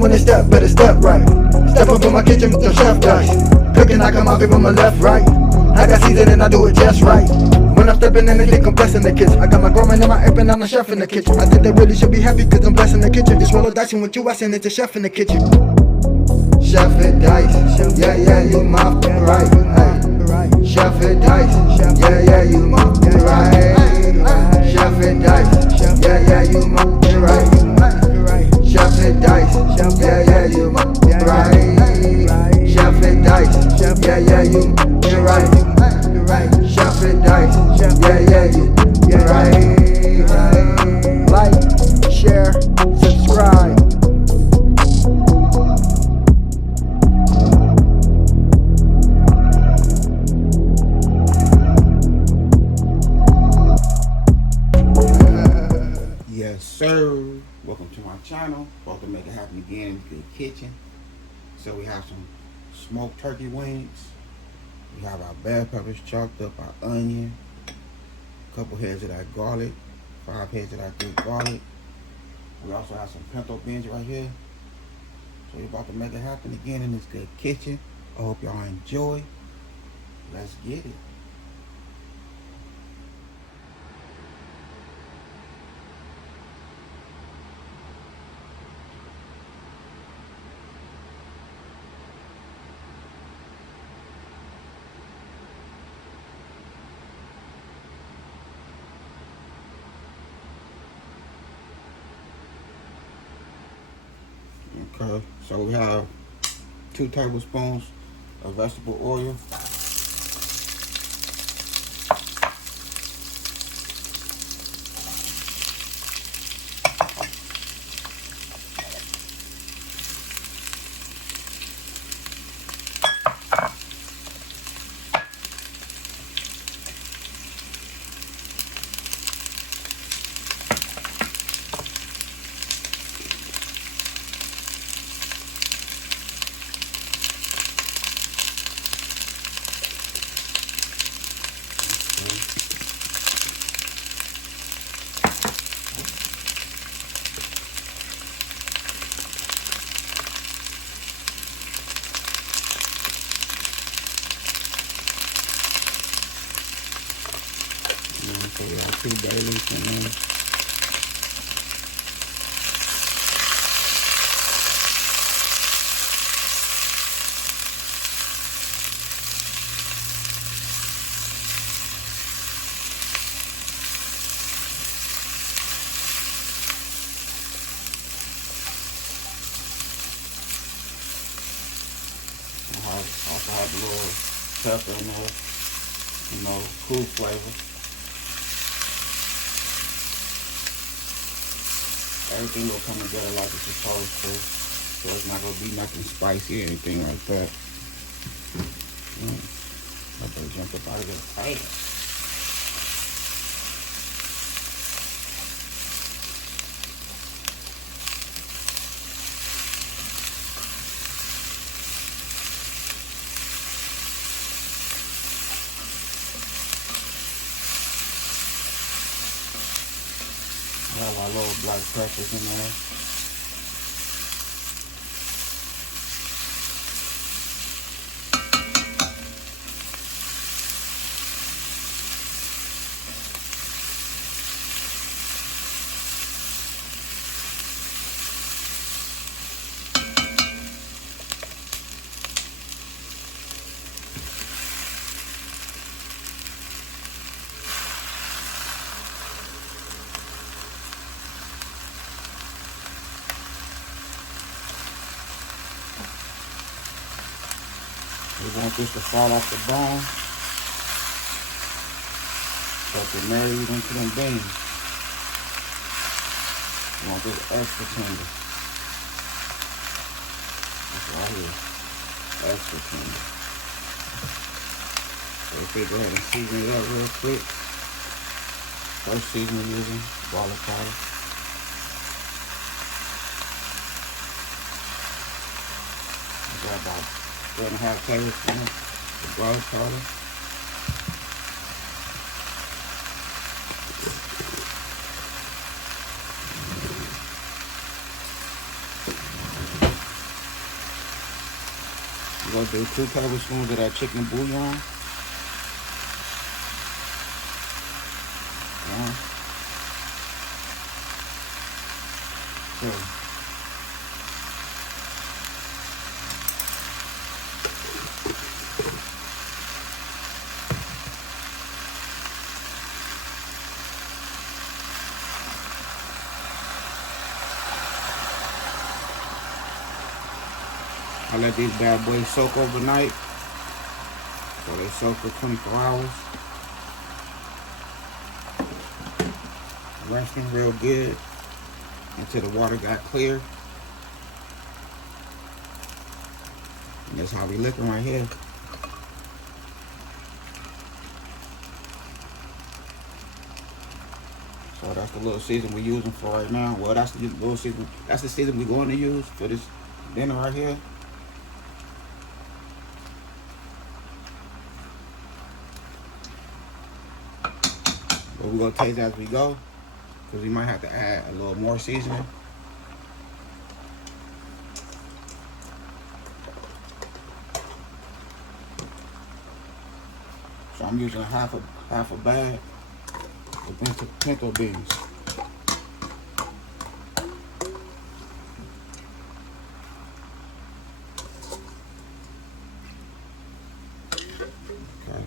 when they step, better step right. Step up in my kitchen with the chef dice. Cooking, I come out from my left, right. I got season and I do it just right. When I'm stepping in the kitchen, I'm blessing the kitchen. I got my grandma and my apron, I'm the chef in the kitchen. I think they really should be happy cause I'm blessing the kitchen. Just roll a dice and with you, I send it to chef in the kitchen. Chef it dice, yeah, yeah, you my right. Hey. Chef it dice, yeah, yeah, you my right. Chef it dice, yeah, yeah, you my right. Chef it dice, yeah, yeah, you my right. Chef it dice, yeah, yeah, you right. Chef it dice, yeah, yeah, you right. Like, share, subscribe. Yes, sir. Welcome to my channel. About to make it happen again in the kitchen. So we have some smoked turkey wings. We have our bell peppers chopped up, our onion, a couple heads of that garlic, 5 heads of that good garlic. We also have some pinto beans right here. So we're about to make it happen again in this good kitchen. I hope y'all enjoy. Let's get it. Okay, so we have 2 tablespoons of vegetable oil. So we have 2 bay leaves in there. Also have a little pepper in there, cool flavor. Everything will come together like it's supposed to, so it's not gonna be nothing spicy or anything like that. I better jump up out of there fast. We have our little black peppers in there. We want this to fall off the bone so it can marry into them beans. We want this extra tender. That's right here. Extra tender. So if we go ahead and season it up real quick. First season we're using garlic powder. We got about 3.5 tablespoons of garlic powder. gonna do 2 tablespoons of that chicken bouillon. One, two. I let these bad boys soak overnight. So they soak for 24 hours. Rinse them real good until the water got clear. And that's how we looking right here. So that's the little season we're using for right now. Well, that's the little season. That's the season we're going to use for this dinner right here. But we're gonna taste as we go, because we might have to add a little more seasoning. So I'm using half a bag of pinto beans. Okay.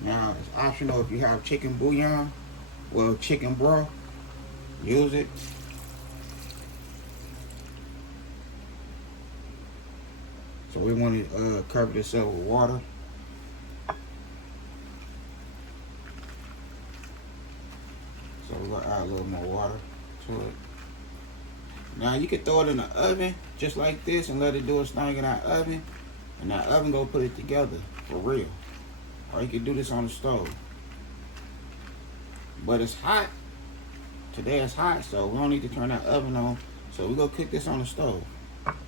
Now it's optional if you have chicken bouillon, well, chicken broth, use it. So we want to cover this up with water. So we're gonna add a little more water to it. Now you can throw it in the oven just like this and let it do its thing in that oven, and that oven gonna put it together for real. Or you can do this on the stove. But it's hot. Today it's hot, so we don't need to turn that oven on. So we're gonna cook this on the stove. We're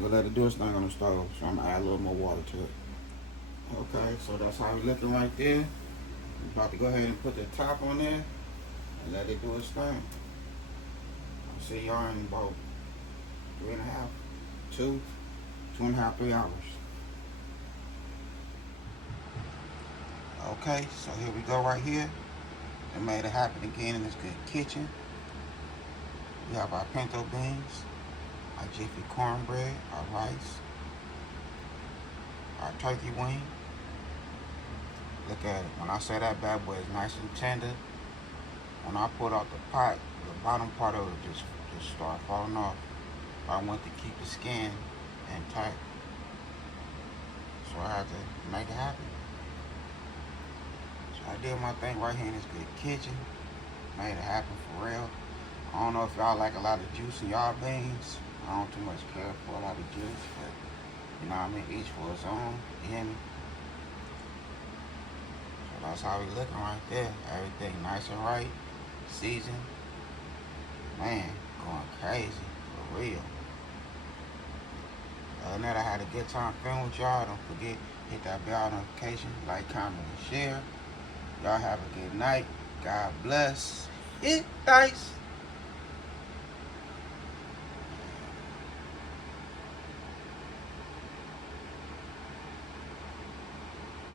gonna let it do its thing on the stove. So I'm gonna add a little more water to it. Okay, so that's how we're looking right there. I'm about to go ahead and put the top on there and let it do its thing. I'll see y'all in about 3.5, 2.5, 3 hours. Okay, so here we go right here. It made it happen again in this good kitchen. We have our pinto beans, our jiffy cornbread, our rice, our turkey wing. Look at it. When I say that bad boy is nice and tender, when I pull out the pot, the bottom part of it just start falling off. I want to keep the skin intact. So I had to make it happen. I did my thing right here in this good kitchen. Made it happen for real. I don't know if y'all like a lot of juice in y'all beans. I don't too much care for a lot of juice, but you know what I mean, each for its own, you hear me? So that's how we looking right there. Everything nice and right, seasoned. Man, going crazy, for real. Other than that, I had a good time filming with y'all. Don't forget, hit that bell notification, like, comment, and share. Y'all have a good night. God bless. Hit dice.